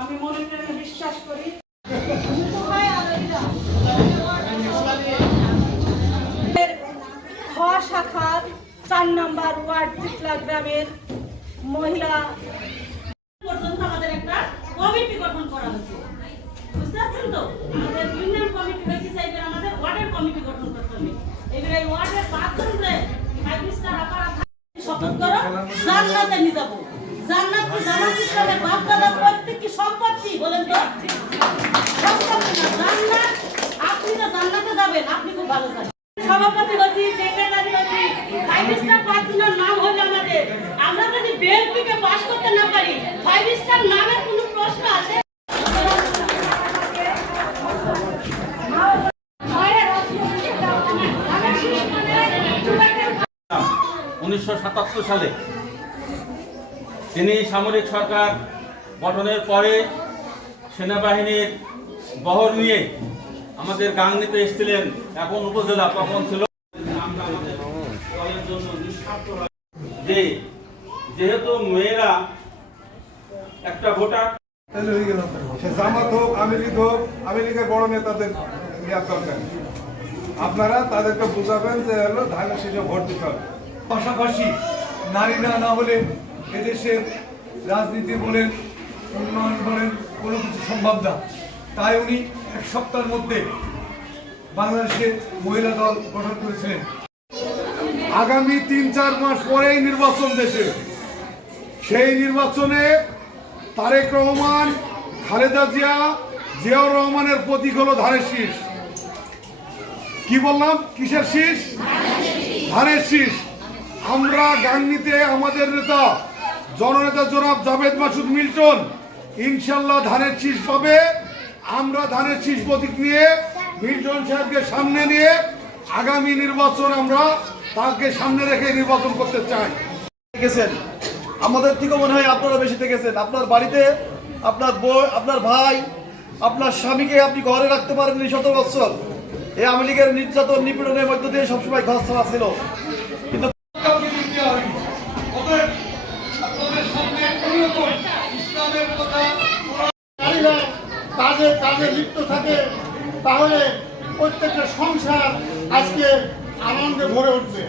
আমি মনে প্রাণে বিশ্বাস করি। খ শাখার চার নম্বর ওয়ার্ড চিতলা গ্রামের মহিলা পর্যন্ত আমাদের একটা কমিটি গঠন করা হচ্ছে বুঝতে পারছেন তো আমাদের ইউনিয়ন কমিটি হয়েছে চাইবে আমাদের ওয়ার্ডের কমিটি গঠন করতে হবে এবারে এই ওয়ার্ডের পাঁচজন যে ফাইভ স্টার আপার শপথ করো জান্নাতে নিয়ে যাব। জান্নাত কি জামাত ইসলামের বাপ দাদার প্রত্যেক কি সম্পত্তি, বলেন তো? সম্পত্তি না, জান্নাত। আপনি তো জান্নাতে যাবেন, আপনি খুব ভালো জানেন। সভাপতি হচ্ছি সেক্রেটারি হচ্ছি ফাইভ স্টার পাঁচজনের নাম হলো আমাদের। আমরা যদি বিএনপিকে পাস করতে না পারি ফাইভ স্টার নামের কোনো প্রশ্ন আছে উনিশশো সাতাত্তর সালে তিনি সামরিক সরকার গঠনের পরে সেনাবাহিনীর বহর নিয়ে আমাদের গাংনিতে এসেছিলেন। এখন উপজেলা তখন ছিল। যে যেহেতু মেয়েরা একটা ভোটার জামাত হোক হোক বড় নেতাদের আপনারা তাদেরকে বুঝাবেন যে হলো ধানের শেষে ভোট দিতে হবে। পাশাপাশি নারীরা না হলে এদেশের রাজনীতি বলেন, উন্নয়ন বলেন, কোনো কিছু সম্ভব না। তাই উনি এক সপ্তাহের মধ্যে বাংলাদেশে মহিলা দল গঠন করেছিলেন। আগামী তিন চার মাস পরেই নির্বাচন দেশে। সেই নির্বাচনে তারেক রহমান, খালেদা জিয়া, জিয়াউর রহমানের প্রতীক হলো ধানের শীষ। কি বললাম? কিসের শীষ? ধানের শীষ। আমরা গাংনিতে আমাদের নেতা জননেতা জনাব জাভেদ মাসুদ মিল্টন, ইনশাল্লাহ ধানের শীষ পাবে। আমরা ধানের শীষ প্রতীক নিয়ে মিল্টন সাহেবকে সামনে নিয়ে আগামী নির্বাচন আমরা তাকে সামনে রেখে নির্বাচন করতে চাই। গেছেন আমাদের থেকে মনে হয় আপনারা বেশি থেকেছেন আপনার বাড়িতে, আপনার বই আপনার ভাই, আপনার স্বামীকে আপনি ঘরে রাখতে পারেননি শত বছর। এই আওয়ামী লীগের নির্যাতন নিপীড়নের মধ্য দিয়ে সবসময় ঘর ছাড়া ছিল কিন্তু কাউকে নিতে দেওয়া হয়নি। অতএব আপনাদের সামনে অন্যতম ইসলামের কথা নারীরা কাজে কাজে লিপ্ত থাকে তাহলে প্রত্যেকটা সংসার আজকে আনন্দে ভরে উঠবে।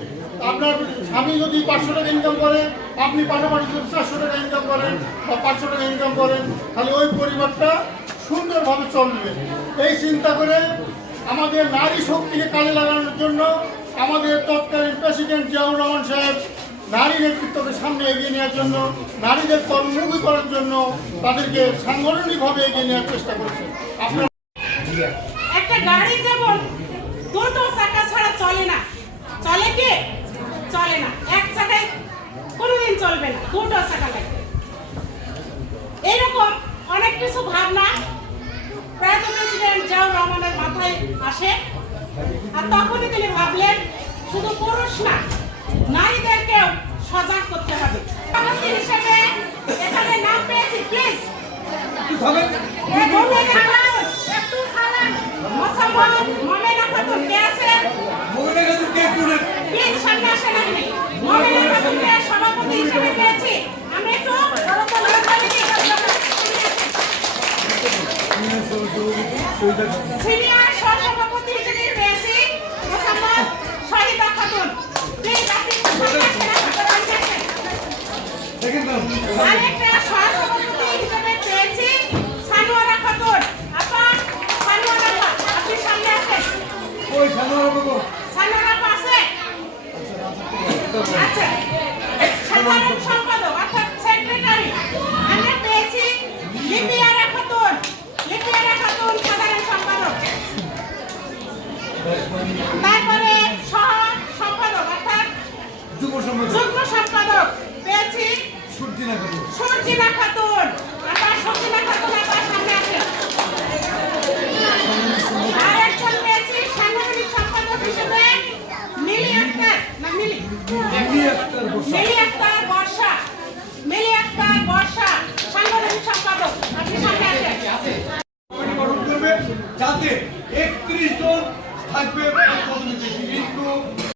আপনার স্বামী যদি পাঁচশো টাকা ইনকাম করে, আপনি পাশাপাশি যদি চারশো টাকা ইনকাম করেন বা পাঁচশো টাকা ইনকাম করেন, তাহলে ওই পরিবারটা সুন্দরভাবে চলবে। এই চিন্তা করে আমাদের নারী শক্তিকে কাজে লাগানোর জন্য আমাদের তৎকালীন প্রেসিডেন্ট জিয়াউর রহমান সাহেব নারী নেতৃত্বকে সামনে এগিয়ে নেওয়ার জন্য, নারীদের কর্মমুখী করার জন্য তাদেরকে সাংগঠনিকভাবে এগিয়ে নেওয়ার চেষ্টা করছে আপনার একটা গাড়ি যেমন দুটো চাকা ছাড়া চলে না। চলে কি? চলে না। এক চাকায় কোনোদিন চলবে না, দুটো চাকা লাগবে এরকম অনেক কিছু ভাবনা প্রয়াত প্রেসিডেন্ট জিয়াউর রহমানের মাথায় আসে। আর তখনই তিনি ভাবলেন, শুধু পুরুষ না, নারীদেরকেও সজাগ করতে হবে। হিসেবে এখানে নাম পেয়েছি প্লিজ একটু খালান মুসলমান মমেনা খাতুন কে আছেন প্লিজ সামনে আসেন আপনি মমেনা খাতুনকে সভাপতি হিসেবে পেয়েছি আমি একটু সিনিয়র সহসভাপতি হিসেবে পেয়েছি মোসাম্মদ শহীদা খাতুন প্লিজ আপনি আরেকটা সহসভাপতি হিসেবে পেয়েছি সানোয়ারা খাতুন আপা সানোয়ারা আপনি সামনে আসেন ওই সানোয়ারা আছে আচ্ছা সাধারণ সম্পাদক অর্থাৎ সেক্রেটারি আমরা পেয়েছি লিপিয়ারা খাতুন লিপিয়ারা খাতুন সাধারণ সম্পাদক। তারপরে সহ সম্পাদক অর্থাৎ যুব সমাজ যুগ্ম সম্পাদক পেয়েছি সূর্যিনা করি সর্জিনা খাতুন আবার সর্জিনা খাতুন